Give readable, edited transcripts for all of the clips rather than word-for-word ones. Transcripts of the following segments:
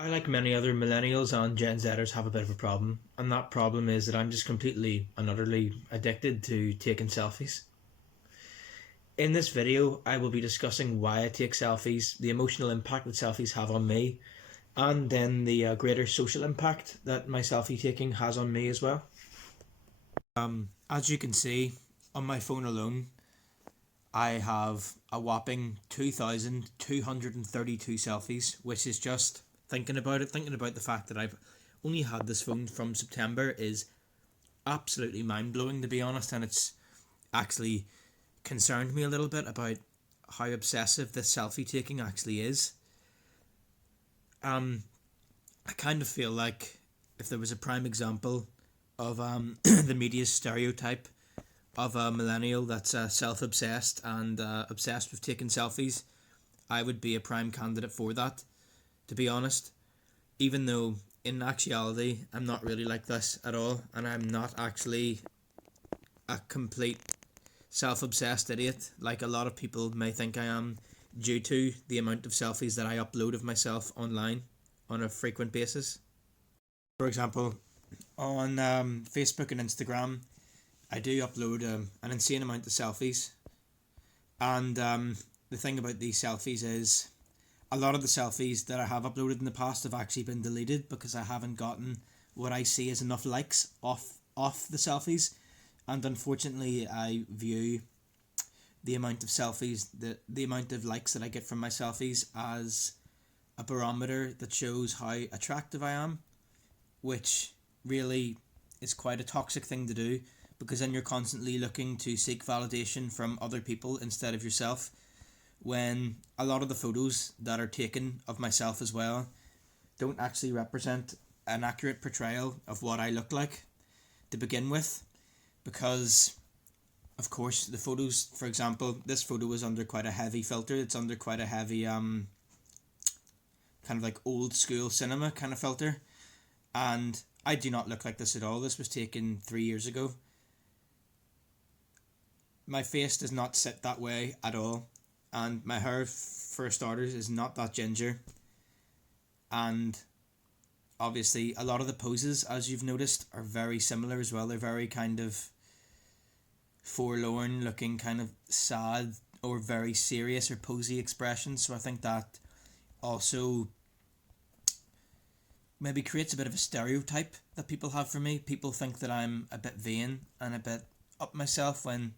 I, like many other millennials and Gen Zers, have a bit of a problem, and that problem is that I'm just completely and utterly addicted to taking selfies. In this video, I will be discussing why I take selfies, the emotional impact that selfies have on me, and then the greater social impact that my selfie taking has on me as well. As you can see, on my phone alone, I have a whopping 2,232 selfies, which is just thinking about the fact that I've only had this phone from September is absolutely mind blowing, to be honest, and it's actually concerned me a little bit about how obsessive this selfie taking actually is. I kind of feel like if there was a prime example of the media's stereotype of a millennial that's self-obsessed and obsessed with taking selfies, I would be a prime candidate for that, to be honest. Even though in actuality I'm not really like this at all, and I'm not actually a complete self-obsessed idiot like a lot of people may think I am, due to the amount of selfies that I upload of myself online on a frequent basis. For example, on Facebook and Instagram, I do upload an insane amount of selfies, and the thing about these selfies is a lot of the selfies that I have uploaded in the past have actually been deleted because I haven't gotten what I see as enough likes off the selfies, and unfortunately I view the amount of selfies, the amount of likes that I get from my selfies as a barometer that shows how attractive I am, which really is quite a toxic thing to do, because then you're constantly looking to seek validation from other people instead of yourself, when a lot of the photos that are taken of myself as well don't actually represent an accurate portrayal of what I look like to begin with. Because of course the photos, for example, this photo is under quite a heavy filter. It's under quite a heavy kind of like old school cinema kind of filter, and I do not look like this at all. This was taken 3 years ago. My face does not sit that way at all, and my hair, for starters, is not that ginger, and obviously a lot of the poses, as you've noticed, are very similar as well. They're very kind of forlorn looking, kind of sad or very serious or posy expressions, so I think that also maybe creates a bit of a stereotype that people have for me. People think that I'm a bit vain and a bit up myself when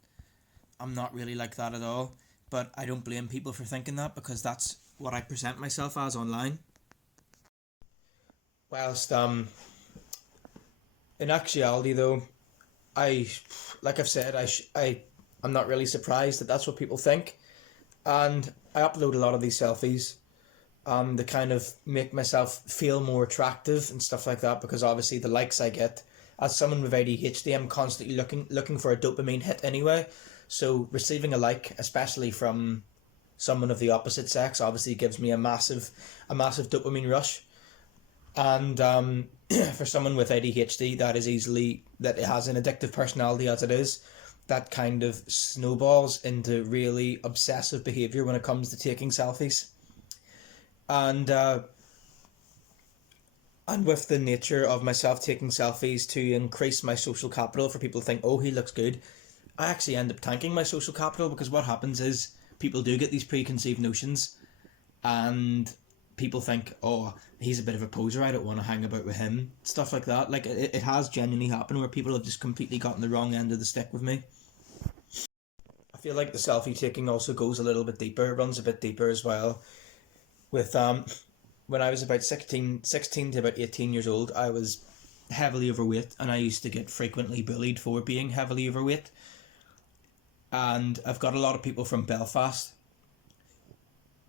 I'm not really like that at all. But I don't blame people for thinking that, because that's what I present myself as online. Whilst in actuality though, I like I've said, I'm not really surprised that that's what people think, and I upload a lot of these selfies to kind of make myself feel more attractive and stuff like that, because obviously the likes I get, as someone with ADHD, I'm constantly looking for a dopamine hit anyway. So receiving a like, especially from someone of the opposite sex, obviously gives me a massive dopamine rush. And for someone with ADHD, that it has an addictive personality as it is, that kind of snowballs into really obsessive behavior when it comes to taking selfies. And with the nature of myself taking selfies to increase my social capital, for people to think, oh, he looks good, I actually end up tanking my social capital, because what happens is people do get these preconceived notions, and people think, oh, he's a bit of a poser, I don't want to hang about with him, stuff like that. Like, it has genuinely happened where people have just completely gotten the wrong end of the stick with me. I feel like the selfie taking also goes a little bit deeper, runs a bit deeper as well. With when I was about 16 to about 18 years old, I was heavily overweight, and I used to get frequently bullied for being heavily overweight. And I've got a lot of people from Belfast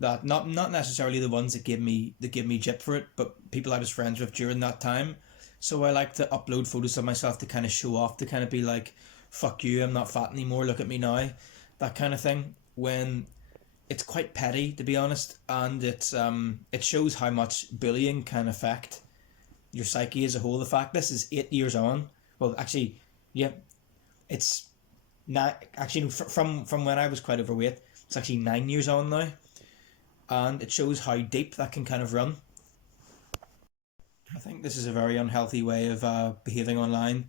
that not necessarily the ones that give me jip for it, but people I was friends with during that time. So I like to upload photos of myself to kind of show off, to kind of be like, fuck you, I'm not fat anymore, look at me now, that kind of thing, when it's quite petty, to be honest, and it shows how much bullying can affect your psyche as a whole. The fact this is 8 years on, well, actually, yeah, it's not actually from when I was quite overweight. It's actually 9 years on now, and it shows how deep that can kind of run. I think this is a very unhealthy way of behaving online,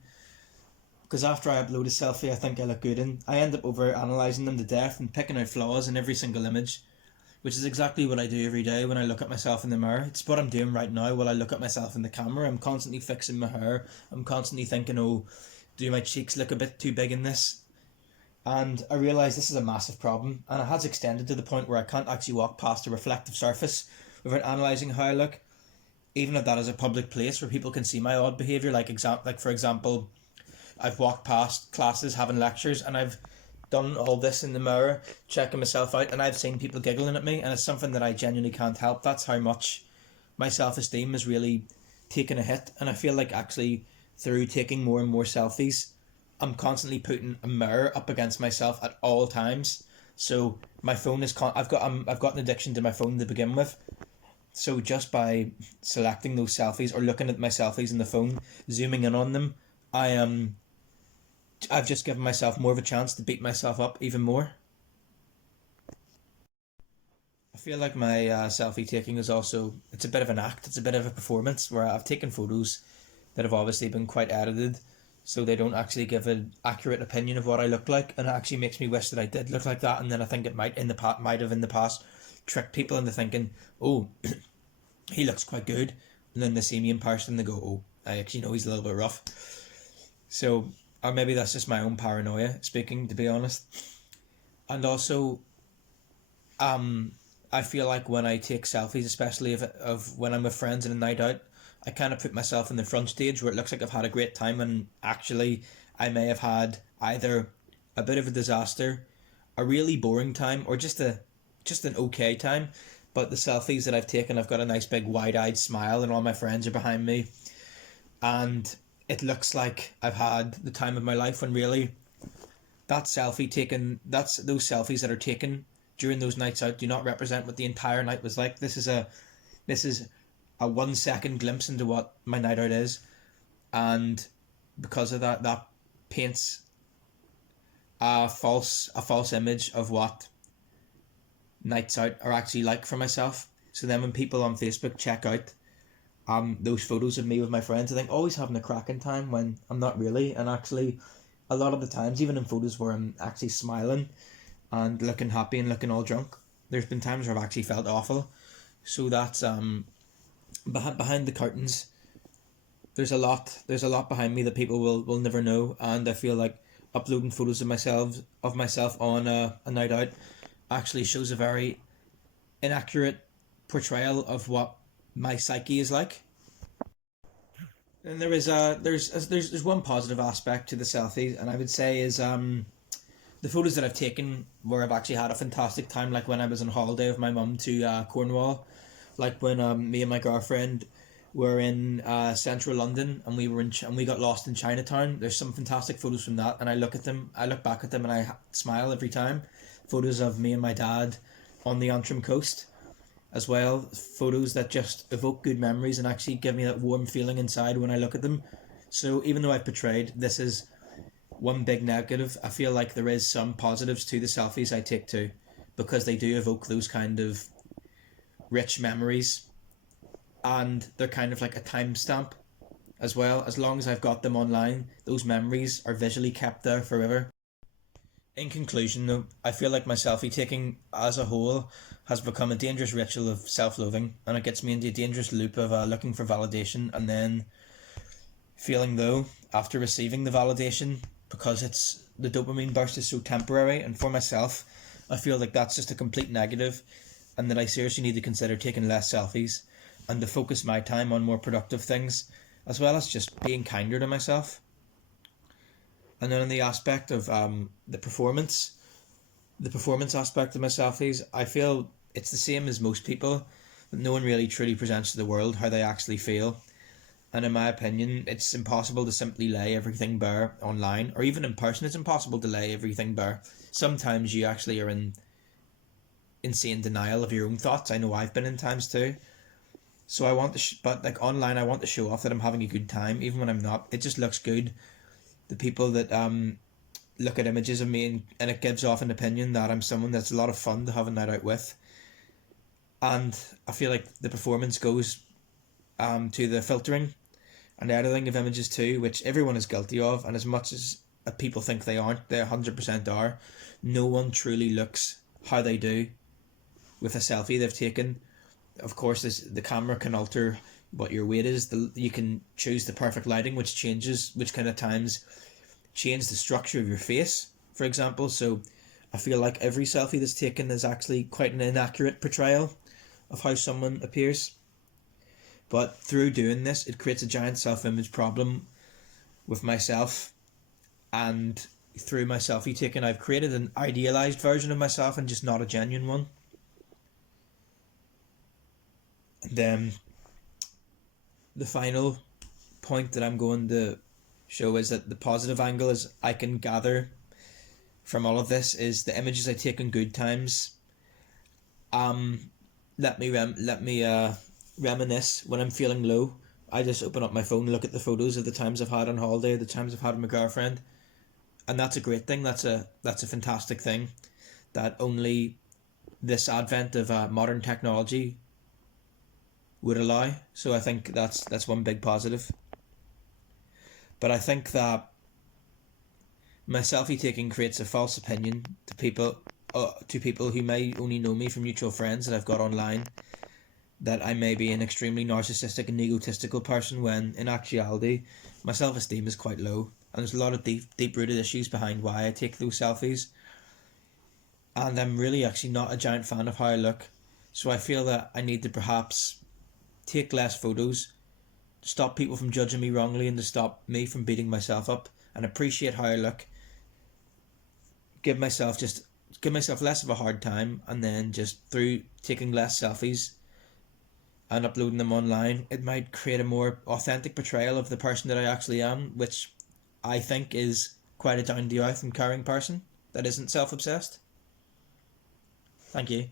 because after I upload a selfie I think I look good in, I end up over analysing them to death and picking out flaws in every single image, which is exactly what I do every day when I look at myself in the mirror. It's what I'm doing right now while I look at myself in the camera. I'm constantly fixing my hair. I'm constantly thinking, oh, do my cheeks look a bit too big in this? And I realise this is a massive problem, and it has extended to the point where I can't actually walk past a reflective surface without analysing how I look, even if that is a public place where people can see my odd behaviour. Like for example, I've walked past classes having lectures and I've done all this in the mirror, checking myself out, and I've seen people giggling at me, and it's something that I genuinely can't help. That's how much my self esteem is really taking a hit, and I feel like actually through taking more and more selfies, I'm constantly putting a mirror up against myself at all times. So my phone is I've got an addiction to my phone to begin with. So just by selecting those selfies or looking at my selfies in the phone, zooming in on them, I I've just given myself more of a chance to beat myself up even more. I feel like my selfie taking is also, it's a bit of an act, it's a bit of a performance where I've taken photos that have obviously been quite edited, so they don't actually give an accurate opinion of what I look like, and it actually makes me wish that I did look like that. And then I think it might have in the past tricked people into thinking, oh, he looks quite good, and then they see me in person and they go, oh, I actually know he's a little bit rough. So, or maybe that's just my own paranoia speaking, to be honest. And also, um, I feel like when I take selfies, especially of when I'm with friends in a night out, I kind of put myself in the front stage where it looks like I've had a great time, and actually I may have had either a bit of a disaster, a really boring time, or just an okay time. But the selfies that I've taken, I've got a nice big wide-eyed smile, and all my friends are behind me, and it looks like I've had the time of my life. When really that's those selfies that are taken during those nights out do not represent what the entire night was like. This is a 1 second glimpse into what my night out is, and because of that, that paints a false image of what nights out are actually like for myself. So then when people on Facebook check out those photos of me with my friends, I think always having a cracking time when I'm not really. And actually, a lot of the times, even in photos where I'm actually smiling and looking happy and looking all drunk, there's been times where I've actually felt awful. So that's behind the curtains. There's a lot behind me that people will never know, and I feel like uploading photos of myself on a night out actually shows a very inaccurate portrayal of what my psyche is like. And there's one positive aspect to the selfies, and I would say is the photos that I've taken where I've actually had a fantastic time, like when I was on holiday with my mum to Cornwall, like when me and my girlfriend were in central London, and and we got lost in Chinatown. There's some fantastic photos from that, and I look back at them and I smile every time. Photos of me and my dad on the Antrim coast as well. Photos that just evoke good memories and actually give me that warm feeling inside when I look at them. So even though I've portrayed this is one big negative, I feel like there is some positives to the selfies I take too, because they do evoke those kind of rich memories, and they're kind of like a timestamp as well. As long as I've got them online, those memories are visually kept there forever. In conclusion, though, I feel like my selfie taking as a whole has become a dangerous ritual of self loathing, and it gets me into a dangerous loop of looking for validation and then feeling low after receiving the validation, because it's the dopamine burst is so temporary. And for myself, I feel like that's just a complete negative, and that I seriously need to consider taking less selfies and to focus my time on more productive things, as well as just being kinder to myself. And then in the aspect of the performance aspect of my selfies, I feel it's the same as most people, that no one really truly presents to the world how they actually feel. And in my opinion, it's impossible to simply lay everything bare online, or even in person. It's impossible to lay everything bare. Sometimes you actually are in insane denial of your own thoughts. I know I've been in times too. So I want to, but like online, I want to show off that I'm having a good time, even when I'm not. It just looks good. The people that look at images of me, and it gives off an opinion that I'm someone that's a lot of fun to have a night out with. And I feel like the performance goes to the filtering and editing of images too, which everyone is guilty of. And as much as people think they aren't, they 100% are. No one truly looks how they do with a selfie they've taken. Of course, the camera can alter what your weight is. You can choose the perfect lighting, which kind of times change the structure of your face, for example. So I feel like every selfie that's taken is actually quite an inaccurate portrayal of how someone appears. But through doing this, it creates a giant self-image problem with myself. And through my selfie taking, I've created an idealized version of myself and just not a genuine one. And then the final point that I'm going to show is that the positive angle is I can gather from all of this is the images I take in good times. Let me reminisce when I'm feeling low. I just open up my phone, look at the photos of the times I've had on holiday, the times I've had with my girlfriend, and that's a great thing. That's a fantastic thing that only this advent of modern technology would allow. So I think that's one big positive. But I think that my selfie taking creates a false opinion to people who may only know me from mutual friends that I've got online, that I may be an extremely narcissistic and egotistical person, when in actuality my self-esteem is quite low, and there's a lot of deep-rooted issues behind why I take those selfies, and I'm really actually not a giant fan of how I look. So I feel that I need to perhaps take less photos to stop people from judging me wrongly and to stop me from beating myself up, and appreciate how I look. Give myself less of a hard time, and then just through taking less selfies and uploading them online, it might create a more authentic portrayal of the person that I actually am, which I think is quite a down to earth and caring person that isn't self-obsessed. Thank you.